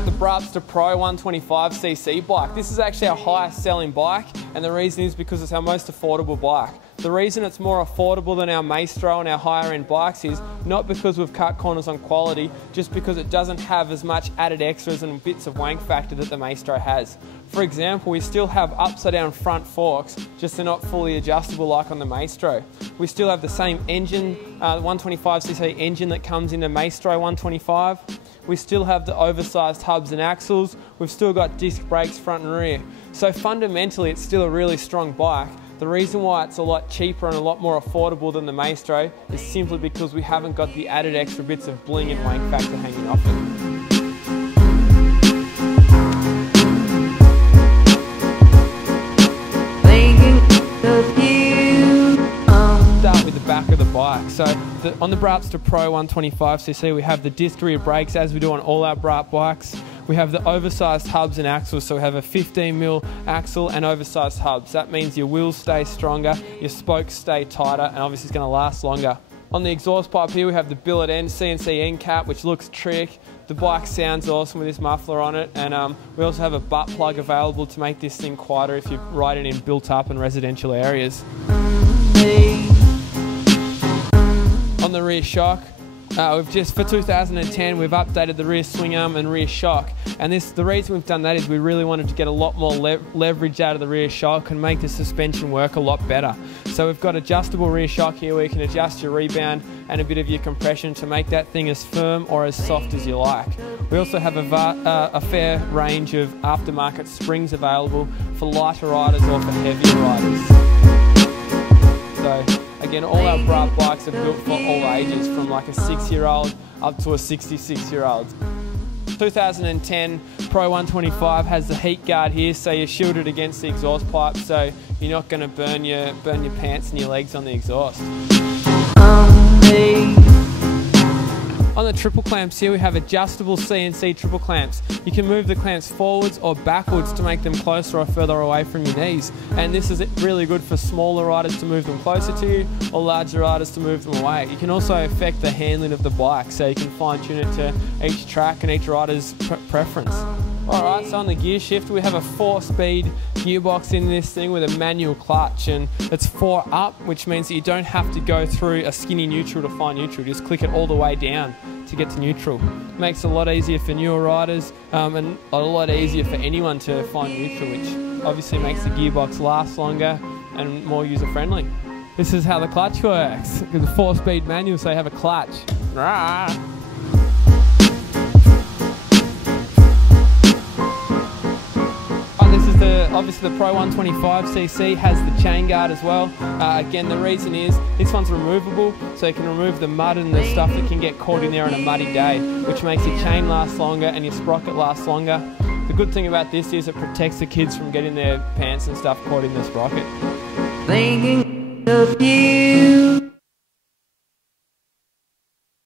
about the Braapster Pro 125cc bike. This is actually our highest selling bike, and the reason is because it's our most affordable bike. The reason it's more affordable than our Maestro and our higher end bikes is not because we've cut corners on quality, just because it doesn't have as much added extras and bits of wank factor that the Maestro has. For example, we still have upside down front forks, just they're not fully adjustable like on the Maestro. We still have the same engine, 125cc engine that comes in the Maestro 125. We still have the oversized hubs and axles. We've still got disc brakes front and rear. So fundamentally, it's still a really strong bike. The reason why it's a lot cheaper and a lot more affordable than the Maestro is simply because we haven't got the added extra bits of bling and wank factor hanging off it. Start with the back of the bike. So on the Braapster Pro 125cc, we have the disc rear brakes as we do on all our Brap bikes. We have the oversized hubs and axles, so we have a 15mm axle and oversized hubs. That means your wheels stay stronger, your spokes stay tighter, and obviously it's going to last longer. On the exhaust pipe here, we have the billet end CNC end cap, which looks trick. The bike sounds awesome with this muffler on it, and we also have a butt plug available to make this thing quieter if you're riding in built up and residential areas. On the rear shock, for 2010, we've updated the rear swing arm and rear shock, and the reason we've done that is we really wanted to get a lot more leverage out of the rear shock and make the suspension work a lot better. So we've got adjustable rear shock here where you can adjust your rebound and a bit of your compression to make that thing as firm or as soft as you like. We also have a fair range of aftermarket springs available for lighter riders or for heavier riders. So again, all our Brap bikes are built for all ages, from like a 6-year-old up to a 66-year-old. 2010 Pro 125 has the heat guard here, so you're shielded against the exhaust pipe, so you're not going to burn your pants and your legs on the exhaust. On the triple clamps here, we have adjustable CNC triple clamps. You can move the clamps forwards or backwards to make them closer or further away from your knees. And this is really good for smaller riders to move them closer to you, or larger riders to move them away. You can also affect the handling of the bike, so you can fine tune it to each track and each rider's preference. Alright, so on the gear shift, we have a 4-speed gearbox in this thing with a manual clutch, and it's 4 up, which means that you don't have to go through a skinny neutral to find neutral. Just click it all the way down to get to neutral. Makes it a lot easier for newer riders and a lot easier for anyone to find neutral, which obviously makes the gearbox last longer and more user-friendly. This is how the clutch works. With a 4-speed manual, so you have a clutch. Obviously the Pro 125cc has the chain guard as well. Again, the reason is this one's removable, so you can remove the mud and the stuff that can get caught in there on a muddy day, which makes your chain last longer and your sprocket last longer. The good thing about this is it protects the kids from getting their pants and stuff caught in the sprocket. Thinking of you.